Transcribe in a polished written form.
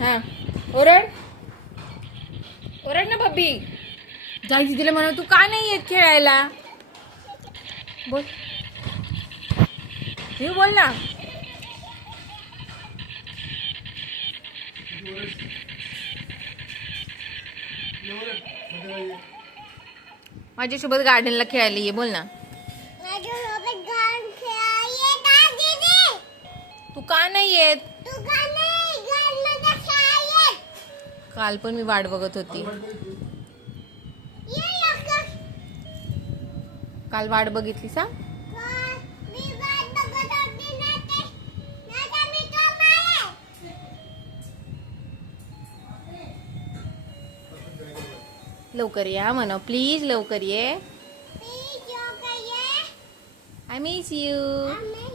हा ओरड ओरड ना बब्बी. जायची तिला म्हणा तू का नाही येत खेळायला. बोल हे बोल ना. माझ्यासोबत गार्डनला खेळायला ये बोल ना. तू का नाही येत. काल पण मी वाट बघत होती. काल वाट बघितली सा. लवकर या म्हणा प्लीज लवकर ये. I miss you.